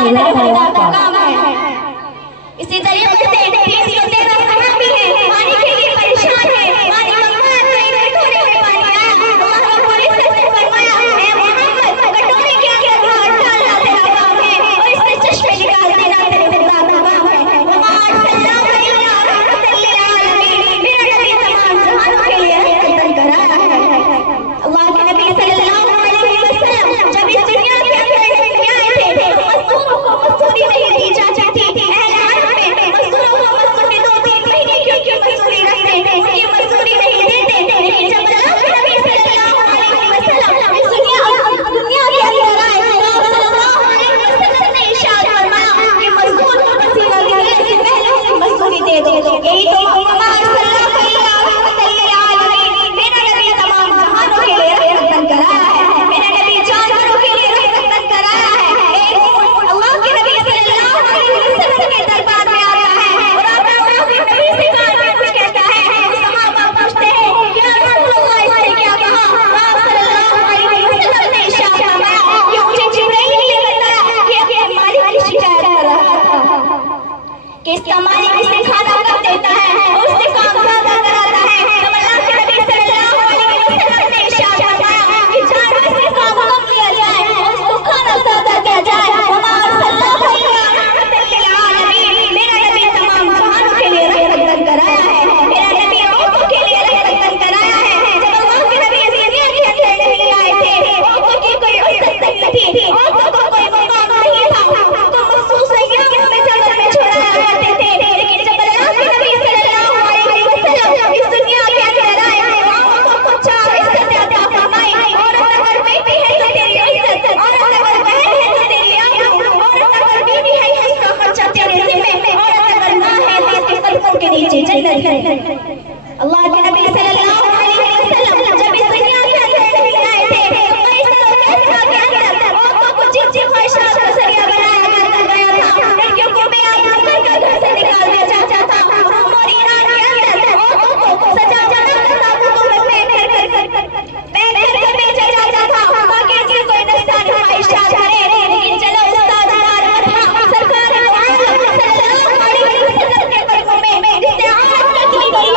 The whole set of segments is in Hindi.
खुदा का काम है। इसी तरीके से 313 सहाबी हैं, पानी के लिए परेशान है, पानी मंगवा तो एक कटोरे में पानी आया। अल्लाह रब्बुल इज्जत ने फरमाया, ए मोहम्मद, कटोरे के अंदर हाथ डालना तेरा काम है और इससे चश्मे निकाल देना तेरे खुदा का काम है। वमा अरसलनाका इल्ला रहमतल लिल आलमीन, मेरा नबी तमाम जहानों के लिए रहमत कराया है। अल्लाह के नबी सल्लल्लाहु अलैहि वसल्लम जब इस दुनिया के अंदर आए थे तो मजदूरों को मजदूरी नहीं दी जाती थी। मजदूरों को मजदूरी 2-3 महीने क्योंकि मजदूरी रखते हैं, उनकी मजदूरी नहीं देते। लेकिन जब अल्लाह के नबी सल्लल्लाहु अलैहि वसल्लम इस दुनिया के अंदर आए तो सल्लल्लाहु अलैहि वसल्लम ने इरशाद फरमाया कि मजदूर को पसीना गिरने से पहले उसे मजदूरी दे दो। यही तो मोहम्मद सल्लल्लाहु अलैहि वसल्लम मेरा नबी तमाम जहानों के लिए रहमत बन कर आया है, मेरा नबी जानवरों के लिए रहमत बन कर आया है। एक अल्लाह के नबी सल्लल्लाहु अलैहि वसल्लम के दरबार में आता है और आता अल्लाह के नबी से कान में कुछ कहता है। सहाबा पूछते हैं, या रसूलल्लाह, इसने क्या कहा? आप सल्लल्लाहु अलैहि वसल्लम ने इरशाद फरमाया कि मुझे जिब्राइल ने बताया कि अपने मालिक की शिकायत कर रहा था कि इसका मालिक इसे खाना कम देता है और उससे काम ज्यादा कराता है। तब अल्लाह के नबी सल्लल्लाहु अलैहि वसल्लम ने इरशाद फरमाया कि जानवर से काम कम लिया जाए और उसको खाना ज्यादा दिया जाए। वमा अरसलनाका इल्ला रहमतल लिल आलमीन, मेरा नबी तमाम जहानों के लिए रहमत बन कर आया है, मेरा नबी औरतों के लिए रहमत बन कर आया है। जब अल्लाह के नबी इस दुनिया के अंदर नहीं आए थे, औरतों की कोई इज्जत नहीं थी, औरतों को कोई मकाम नहीं था, उनको मखसूस अय्याम में जंगल में छुड़ाया करते थे। लेकिन जब अल्लाह के नबी सल्लल्लाहु अलैहि वसल्लम इस दुनिया के अंदर आए, औरतों को 4 इज्जत अता फरमाई। औरत अगर बेटी है तो तेरी इज्जत, औरत अगर बहन है तो तेरी आबरू, औरत अगर बीवी है तो उसका खर्चा तेरे ज़िम्मे, औरत अगर मां है तो उसके कदमों के नीचे जन्नत है। अल्लाह के नबी सल्लल्लाहु अलैहि वसल्लम जब इस दुनिया के अंदर नहीं आए थे तो फैसला के अंदर औरतों को जिन ख्वाहिशात का जरिया बनाया गया था। लड़कियों को बेआबरू कर घर से निकाल दिया जाता था। रोम और ईरान के अंदर औरतों को सजा बनाकर ताबूतों में पैक कर बेचा जाता था ताकि इनकी कोई नफसानी ख्वाहिशात करे। लेकिन चलो उस्ताद सरकार सल्लल्लाहु अलैहि वसल्लम के कदमों में इस्तेआमत की गई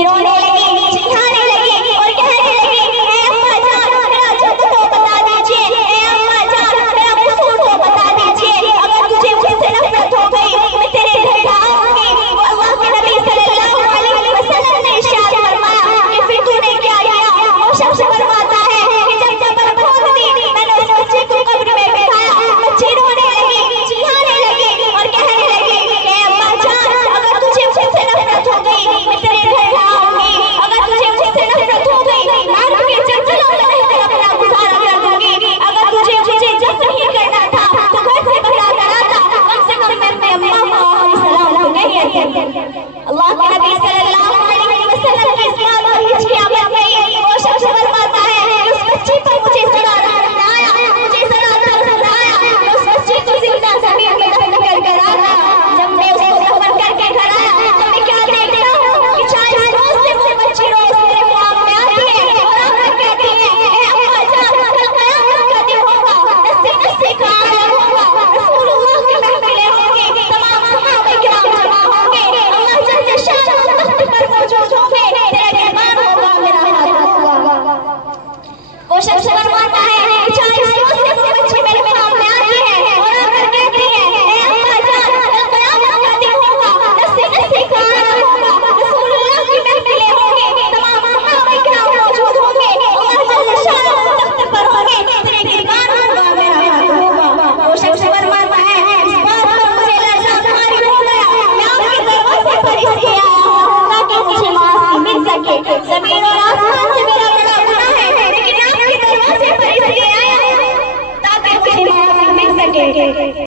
बच्ची रोने लगी, चिल्लाने लगी और कहने लगी, ए अम्मा जान मेरा जुर्म तो बता दीजिए, ए अम्मा जान मेरा कसूर तो बता दीजिए। अगर तुझे मुझसे नफरत हो गई मैं तेरे घर आऊंगी। वो अल्लाह के नबी सल्लल्लाहु अलैहि वसल्लम ने इरशाद फरमाया कि फिर तूने क्या किया? वो शख्स फरमाता है कि जब कब्र खोद दी मैंने उस बच्चे को कब्र में बिठाया, बच्ची रोने लगी, चिल्लाने लगी और कहने लगी, ए अम्मा जान अगर तुझे मुझसे नफरत हो गई मैं तेरे घर आऊंगी। अगर तुझे मुझसे नफरत हो गई नार के जंगलों में रहकर अपना गुजारा कर दूंगी। अगर तुझे मुझे जब नहीं करना था तो घर से बाहर करा था, कम से कम मैं अपने अम्मा को सलाम तो नहीं देती। अल्लाह के नबी सल्लल्लाहु अलैहि वसल्लम की इस बात पर हिचकियां बन गई। वो शख्स फरमाता है उस बच्ची पर मुझे सजा आया, मुझे सजा आया, उस बच्ची को जिंदा जमीन में दफन कर कर आया। जब मैं उसको दफन करके घर आया तो मैं क्या देखता हूँ कि 40 रोज से वो बच्ची रोज मेरे ख्वाब में आती है और आकर कहती है, ए अम्मा जान कल क़यामत का दिन होगा, नस्से नस्से का आलम होगा, रसूलुल्लाह की महफिलें होंगी, तमाम सहाबा किराम जमा होंगे, अल्लाह जल्ल शान तख्त पर मौजूद होंगे, तेरा मेहमान होगा, मेरा हाथ होगा। वो शख्स फरमाता है 40 रोज से वो बच्ची मेरे ख्वाब में आती है और आकर कहती है, ए अम्मा जान कल क़यामत का दिन होगा, नस्से नस्से का आलम होगा, रसूलुल्लाह की महफिलें होंगी, तमाम सहाबा किराम मौजूद होंगे, अल्लाह जल्ल शान तख्त पर होंगे, तेरे मेहमान होगा, मेरा हाथ होगा। वो शख्स फरमाता है इस बात पर मुझे लर्ज़ा तारी हो गया, मैं आपके दरवाजे पर इसलिए आया हूँ ताकि मुझे माफ़ी मिल सके। ज़मीन और आसमान से मेरा बड़ा गुनाह है, लेकिन आपके दरवाजे पर इसलिए आया हूँ ताकि मुझे माफ़ी मिल सके।